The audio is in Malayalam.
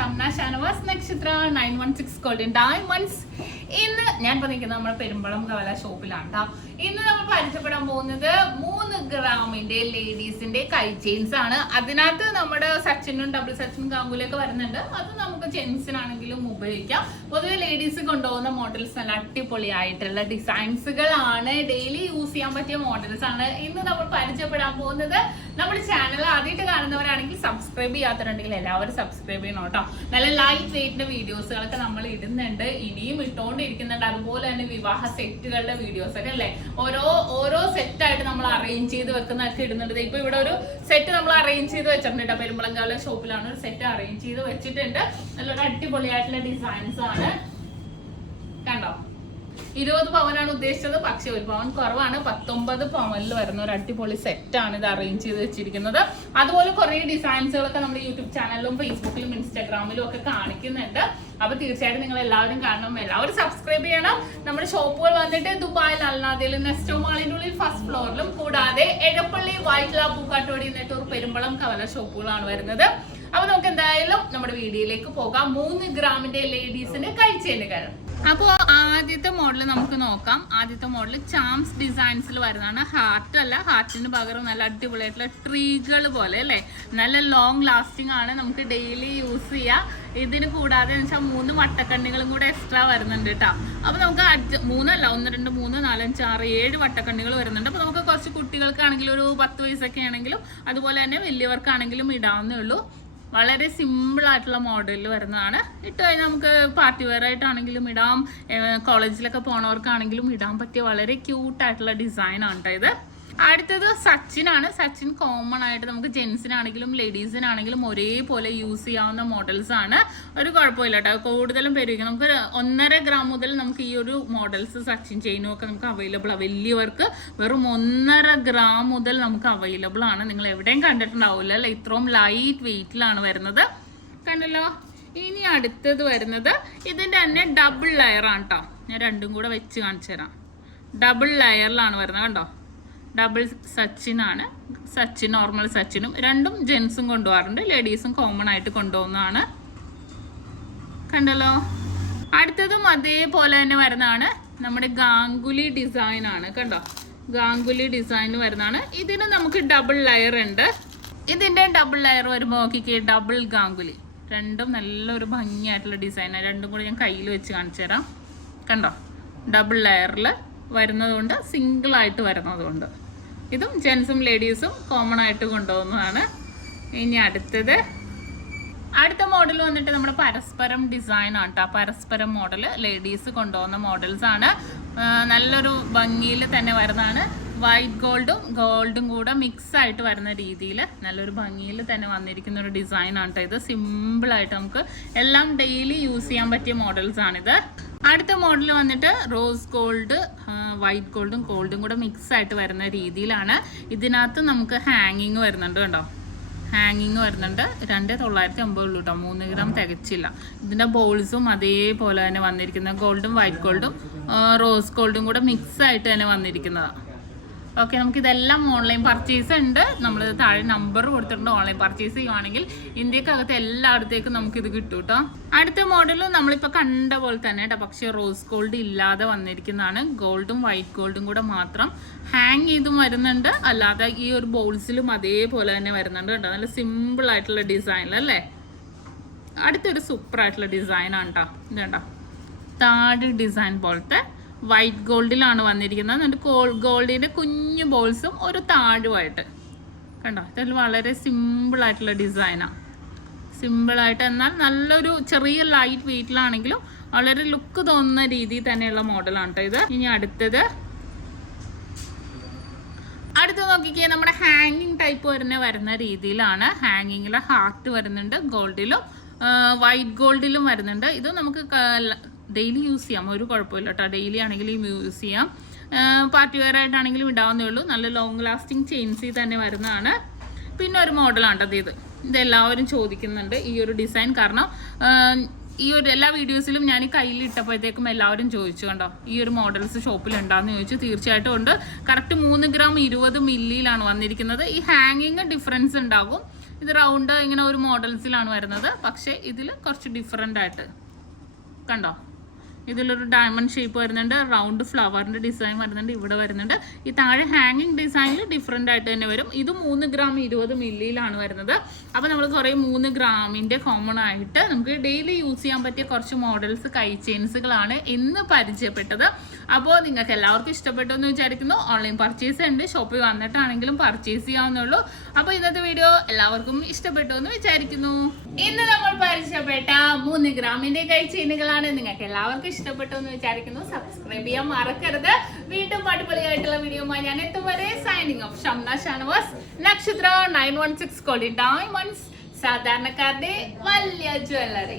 ഷംന ഷാനവാസ് നക്ഷത്ര 916 ഗോൾഡൻ ഡയമണ്ട്സ്. ഇന്ന് ഞാൻ പറഞ്ഞിരിക്കുന്നത് നമ്മുടെ പെരുമ്പളം കവല ഷോപ്പിലാണ് കേട്ടോ. ഇന്ന് നമ്മൾ പരിചയപ്പെടാൻ പോകുന്നത് 3 ഗ്രാമിന്റെ ലേഡീസിന്റെ കൈ ചെയിൻസ് ആണ്. അതിനകത്ത് നമ്മുടെ സച്ചിനും ഡബിൾ സച്ചിനും ഗാംഗുലൊക്കെ വരുന്നുണ്ട്. അത് നമുക്ക് ജെൻസിനാണെങ്കിലും ഉപയോഗിക്കാം. പൊതുവെ ലേഡീസ് കൊണ്ടുപോകുന്ന മോഡൽസ് നല്ല അടിപൊളിയായിട്ടുള്ള ഡിസൈൻസുകളാണ്, ഡെയിലി യൂസ് ചെയ്യാൻ പറ്റിയ മോഡൽസ് ആണ് ഇന്ന് നമ്മൾ പരിചയപ്പെടാൻ പോകുന്നത്. നമ്മുടെ ചാനൽ ആദ്യമായിട്ട് കാണുന്നവരാണെങ്കിൽ സബ്സ്ക്രൈബ് ചെയ്യാത്തവരുണ്ടെങ്കിൽ എല്ലാവരും സബ്സ്ക്രൈബ് ചെയ്യണം കേട്ടോ. നല്ല ലൈറ്റ് വെയിറ്റിന്റെ വീഡിയോസുകളൊക്കെ നമ്മൾ ഇടുന്നുണ്ട്, ഇനിയും ഇട്ടുകൊണ്ടിരിക്കുന്നുണ്ട്. അതുപോലെ തന്നെ വിവാഹ സെറ്റുകളുടെ വീഡിയോസ് ഒക്കെ അല്ലേ, ഓരോ സെറ്റായിട്ട് നമ്മൾ അറേഞ്ച് ചെയ്ത് വെക്കുന്നതൊക്കെ ഇടുന്നുണ്ട്. ഇപ്പൊ ഇവിടെ ഒരു സെറ്റ് നമ്മൾ അറേഞ്ച് ചെയ്ത് വെച്ചിട്ടുണ്ട്. പെരുമ്പളംകാല ഷോപ്പിലാണ് ഒരു സെറ്റ് അറേഞ്ച് ചെയ്ത് വെച്ചിട്ടുണ്ട്. നല്ലൊരു അടിപൊളിയായിട്ടുള്ള ഡിസൈൻസ് ആണ് കണ്ടോ. 20 പവനാണ് ഉദ്ദേശിച്ചത്, പക്ഷെ 1 പവൻ കുറവാണ്. 19 പവനിൽ വരുന്ന ഒരു അടിപൊളി സെറ്റാണ് ഇത് അറേഞ്ച് ചെയ്ത് വെച്ചിരിക്കുന്നത്. അതുപോലെ കുറെ ഡിസൈൻസുകളൊക്കെ നമ്മുടെ യൂട്യൂബ് ചാനലിലും ഫേസ്ബുക്കിലും ഇൻസ്റ്റാഗ്രാമിലും ഒക്കെ കാണിക്കുന്നുണ്ട്. അപ്പൊ തീർച്ചയായിട്ടും നിങ്ങൾ എല്ലാവരും കാണണം, എല്ലാവരും സബ്സ്ക്രൈബ് ചെയ്യണം. നമ്മുടെ ഷോപ്പുകൾ വന്നിട്ട് ദുബായിൽ അൽനാദയിൽ നെസ്റ്റോ മാളിന്റെ ഉള്ളിൽ ഫസ്റ്റ് ഫ്ലോറിലും, കൂടാതെ എടപ്പള്ളി വൈറ്റ്ല പൂക്കാട്ടോടി നെട്ടൂർ പെരുമ്പളം കവല ഷോപ്പുകളാണ് വരുന്നത്. അപ്പൊ നമുക്ക് എന്തായാലും നമ്മുടെ വീഡിയോയിലേക്ക് പോകാം. 3 ഗ്രാമിന്റെ ലേഡീസിന്റെ കൈച്ചെയിനുകൾ. അപ്പോൾ ആദ്യത്തെ മോഡൽ നമുക്ക് നോക്കാം. ആദ്യത്തെ മോഡൽ ചാംസ് ഡിസൈൻസിൽ വരുന്നതാണ്. ഹാർട്ട് അല്ല, ഹാർട്ടിന് പകരം നല്ല അടിപൊളിയായിട്ടുള്ള ട്രീകൾ പോലെ അല്ലേ, നല്ല ലോങ് ലാസ്റ്റിംഗ് ആണ്, നമുക്ക് ഡെയിലി യൂസ് ചെയ്യാം. ഇതിന് കൂടാതെ വെച്ചാൽ 3 വട്ടക്കണ്ണികളും കൂടെ എക്സ്ട്രാ വരുന്നുണ്ട് കേട്ടോ. അപ്പൊ നമുക്ക് 3 അല്ല, 1 2 3 4 5 6 7 വട്ടക്കണ്ണികൾ വരുന്നുണ്ട്. അപ്പൊ നമുക്ക് കുറച്ച് കുട്ടികൾക്കാണെങ്കിലും ഒരു 10 വയസ്സൊക്കെ ആണെങ്കിലും അതുപോലെ തന്നെ വലിയവർക്കാണെങ്കിലും ഇടാവുന്നേ ഉള്ളൂ. വളരെ സിമ്പിൾ ആയിട്ടുള്ള മോഡലിൽ വരുന്നതാണ്. ഇട്ട് കഴിഞ്ഞാൽ നമുക്ക് പാർട്ടി വെയർ ആയിട്ടാണെങ്കിലും ഇടാം, കോളേജിലൊക്കെ പോണവർക്കാണെങ്കിലും ഇടാൻ പറ്റിയ വളരെ ക്യൂട്ടായിട്ടുള്ള ഡിസൈനാണ് കേട്ടോ ഇത്. അടുത്തത് സച്ചിനാണ്. സച്ചിൻ കോമൺ ആയിട്ട് നമുക്ക് ജെൻസിനാണെങ്കിലും ലേഡീസിനാണെങ്കിലും ഒരേപോലെ യൂസ് ചെയ്യാവുന്ന മോഡൽസ് ആണ്. ഒരു കുഴപ്പമില്ല കേട്ടോ, കൂടുതലും പേര് നമുക്ക് 1.5 ഗ്രാം മുതൽ നമുക്ക് ഈ ഒരു മോഡൽസ് സച്ചിൻ ചെയിനും ഒക്കെ നമുക്ക് അവൈലബിൾ ആണ്. വലിയവർക്ക് വെറും 1.5 ഗ്രാം മുതൽ നമുക്ക് അവൈലബിൾ ആണ്. നിങ്ങൾ എവിടെയും കണ്ടിട്ടുണ്ടാവില്ല അല്ലേ, ഇത്രയും ലൈറ്റ് വെയിറ്റിലാണ് വരുന്നത് കണ്ടല്ലോ. ഇനി അടുത്തത് വരുന്നത് ഇതിൻ്റെ തന്നെ ഡബിൾ ലെയർ ആണ് കേട്ടോ. ഞാൻ രണ്ടും കൂടെ വെച്ച് കാണിച്ചു തരാം. ഡബിൾ ലെയറിലാണ് വരുന്നത് കണ്ടോ. ഡബിൾ സച്ചിനാണ്, സച്ചിൻ നോർമൽ സച്ചിനും രണ്ടും ജെൻസും കൊണ്ടുപോകാറുണ്ട്, ലേഡീസും കോമൺ ആയിട്ട് കൊണ്ടുപോകുന്നതാണ് കണ്ടല്ലോ. അടുത്തതും അതേപോലെ തന്നെ വരുന്നതാണ്, നമ്മുടെ ഗാംഗുലി ഡിസൈൻ ആണ് കണ്ടോ. ഗാംഗുലി ഡിസൈൻ വരുന്നതാണ്. ഇതിന് നമുക്ക് ഡബിൾ ലെയർ ഉണ്ട്. ഇതിൻ്റെ ഡബിൾ ലെയർ വരുമ്പോൾ നോക്കിക്കേ, ഡബിൾ ഗാംഗുലി. രണ്ടും നല്ലൊരു ഭംഗിയായിട്ടുള്ള ഡിസൈനാണ്. രണ്ടും കൂടി ഞാൻ കയ്യിൽ വെച്ച് കാണിച്ചു തരാം കണ്ടോ. ഡബിൾ ലെയറിൽ വരുന്നതുകൊണ്ട്, സിംഗിൾ ആയിട്ട് വരുന്നതുകൊണ്ട്. ഇതും ജെൻസും ലേഡീസും കോമൺ ആയിട്ട് കൊണ്ടുപോകുന്നതാണ്. ഇനി അടുത്ത മോഡൽ വന്നിട്ട് നമ്മുടെ പരസ്പരം ഡിസൈൻ ആണ് കേട്ടോ. പരസ്പരം മോഡൽ ലേഡീസ് കൊണ്ടുപോകുന്ന മോഡൽസ് ആണ്. നല്ലൊരു ഭംഗിയിൽ തന്നെ വരുന്നതാണ്. വൈറ്റ് ഗോൾഡും കൂടെ മിക്സ് ആയിട്ട് വരുന്ന രീതിയിൽ നല്ലൊരു ഭംഗിയിൽ തന്നെ വന്നിരിക്കുന്ന ഒരു ഡിസൈൻ ആണ് കേട്ടോ ഇത്. സിമ്പിളായിട്ട് നമുക്ക് എല്ലാം ഡെയിലി യൂസ് ചെയ്യാൻ പറ്റിയ മോഡൽസ് ആണിത്. അടുത്ത മോഡൽ വന്നിട്ട് റോസ് ഗോൾഡ്, വൈറ്റ് ഗോൾഡും കൂടെ മിക്സ് ആയിട്ട് വരുന്ന രീതിയിലാണ്. ഇതിനകത്ത് നമുക്ക് ഹാങ്ങിങ് വരുന്നുണ്ട് കണ്ടോ. ഹാങ്ങിങ് വരുന്നുണ്ട്. 2,950 ഉള്ളൂ കേട്ടോ, 3 ഗ്രാം തികച്ചില്ല. ഇതിൻ്റെ ബോൾസും അതേപോലെ തന്നെ വന്നിരിക്കുന്ന ഗോൾഡും വൈറ്റ് ഗോൾഡും റോസ് ഗോൾഡും കൂടെ മിക്സ് ആയിട്ട് തന്നെ വന്നിരിക്കുന്നതാണ്. ഓക്കെ, നമുക്കിതെല്ലാം ഓൺലൈൻ പർച്ചേസ് ഉണ്ട്. നമ്മൾ താഴെ നമ്പർ കൊടുത്തിട്ടുണ്ട്. ഓൺലൈൻ പർച്ചേസ് ചെയ്യുവാണെങ്കിൽ ഇന്ത്യക്കകത്ത് എല്ലായിടത്തേക്കും നമുക്കിത് കിട്ടും കേട്ടോ. അടുത്ത മോഡൽ നമ്മളിപ്പോൾ കണ്ട പോലെ തന്നെ കേട്ടോ, പക്ഷേ റോസ് ഗോൾഡ് ഇല്ലാതെ വന്നിരിക്കുന്നതാണ്. ഗോൾഡും വൈറ്റ് ഗോൾഡും കൂടെ മാത്രം ഹാങ് ചെയ്തും വരുന്നുണ്ട്, അല്ലാതെ ഈ ഒരു ബോൾസിലും അതേപോലെ തന്നെ വരുന്നുണ്ട് കേട്ടോ. നല്ല സിമ്പിൾ ആയിട്ടുള്ള ഡിസൈനിലല്ലേ. അടുത്തൊരു സൂപ്പർ ആയിട്ടുള്ള ഡിസൈനാണ് കേട്ടോ. ഇത് കണ്ടോ, താഴെ ഡിസൈൻ പോലത്തെ വൈറ്റ് ഗോൾഡിലാണ് വന്നിരിക്കുന്നത്. എന്നിട്ട് ഗോൾഡിൻ്റെ കുഞ്ഞു ബോൾസും ഒരു താഴുമായിട്ട് കണ്ടോ. ഇതിൽ വളരെ സിമ്പിളായിട്ടുള്ള ഡിസൈനാണ്. സിമ്പിളായിട്ട് എന്നാൽ നല്ലൊരു ചെറിയ ലൈറ്റ് വെയിറ്റിലാണെങ്കിലും വളരെ ലുക്ക് തോന്നുന്ന രീതിയിൽ തന്നെയുള്ള മോഡലാണ് കേട്ടോ ഇത്. ഇനി അടുത്തത് നോക്കിക്കേ, നമ്മുടെ ഹാങ്ങിങ് ടൈപ്പ് വരുന്ന രീതിയിലാണ്. ഹാങ്ങിങ്ങിൽ ഹാർട്ട് വരുന്നുണ്ട്, ഗോൾഡിലും വൈറ്റ് ഗോൾഡിലും വരുന്നുണ്ട്. ഇത് നമുക്ക് ഡെയിലി യൂസ് ചെയ്യാം, ഒരു കുഴപ്പമില്ല കേട്ടോ. ഡെയിലി ആണെങ്കിലും യൂസ് ചെയ്യാം, പാർട്ടി വെയർ ആയിട്ടാണെങ്കിലും ഇടാവുന്നേ ഉള്ളൂ. നല്ല ലോങ് ലാസ്റ്റിംഗ് ചെയിൻസിൽ തന്നെ വരുന്നതാണ്. പിന്നെ ഒരു മോഡലാണ് കേട്ടോ ഇതെല്ലാവരും ചോദിക്കുന്നുണ്ട് ഈ ഒരു ഡിസൈൻ. കാരണം ഈ ഒരു എല്ലാ വീഡിയോസിലും ഞാൻ കയ്യിൽ ഇട്ടപ്പോഴത്തേക്കും എല്ലാവരും ചോദിച്ചു കണ്ടോ, ഈ ഒരു മോഡൽസ് ഷോപ്പിൽ ഉണ്ടാകുന്ന ചോദിച്ചു. തീർച്ചയായിട്ടും ഉണ്ട്. കറക്റ്റ് 3 ഗ്രാം 20 മില്ലിയിലാണ് വന്നിരിക്കുന്നത്. ഈ ഹാങ്ങിങ് ഡിഫറൻസ് ഉണ്ടാകും. ഇത് റൗണ്ട് ഇങ്ങനെ ഒരു മോഡൽസിലാണ് വരുന്നത്. പക്ഷേ ഇതിൽ കുറച്ച് ഡിഫറെൻ്റ് ആയിട്ട് കണ്ടോ, ഇതിലൊരു ഡയമണ്ട് ഷേപ്പ് വരുന്നുണ്ട്, റൗണ്ട് ഫ്ലവറിൻ്റെ ഡിസൈൻ വരുന്നുണ്ട്, ഇവിടെ വരുന്നുണ്ട്. ഈ താഴെ ഹാങ്ങിങ് ഡിസൈനിൽ ഡിഫറെൻ്റ് ആയിട്ട് തന്നെ വരും. ഇത് 3 ഗ്രാം 20 മില്ലിയിലാണ് വരുന്നത്. അപ്പോൾ നമ്മൾ കുറേ 3 ഗ്രാമിൻ്റെ കോമൺ ആയിട്ട് നമുക്ക് ഡെയിലി യൂസ് ചെയ്യാൻ പറ്റിയ കുറച്ച് മോഡൽസ് കൈ ചെയിൻസുകളാണ് ഇന്ന് പരിചയപ്പെട്ടത്. അപ്പോൾ നിങ്ങൾക്ക് എല്ലാവർക്കും ഇഷ്ടപ്പെട്ടു എന്ന് വിചാരിക്കുന്നു. ഓൺലൈൻ പർച്ചേസ് ഉണ്ട്, ഷോപ്പിൽ വന്നിട്ടാണെങ്കിലും പർച്ചേസ് ചെയ്യാവുന്നുള്ളൂ. അപ്പോൾ ഇന്നത്തെ വീഡിയോ എല്ലാവർക്കും ഇഷ്ടപ്പെട്ടു എന്ന് വിചാരിക്കുന്നു. ഇന്ന് നമ്മൾ പരിചയപ്പെട്ട 3 ഗ്രാമിൻ്റെ കൈ ചെയിനുകളാണ്. നിങ്ങൾക്ക് എല്ലാവർക്കും ഇഷ്ടപ്പെട്ടു എന്ന് വിചാരിക്കുന്നു. സബ്സ്ക്രൈബ് ചെയ്യാൻ മറക്കരുത്. വീണ്ടും അടിപൊളിയായിട്ടുള്ള വീഡിയോയുമായി ഞാൻ എത്തും വരെ സൈനിങ് ഓഫ്. ഷംന ഷാനവാസ്, നക്ഷത്ര 916 ഗോൾഡൻ ഡയമണ്ട്സ്, സാധാരണക്കാരുടെ വലിയ ജ്വല്ലറി.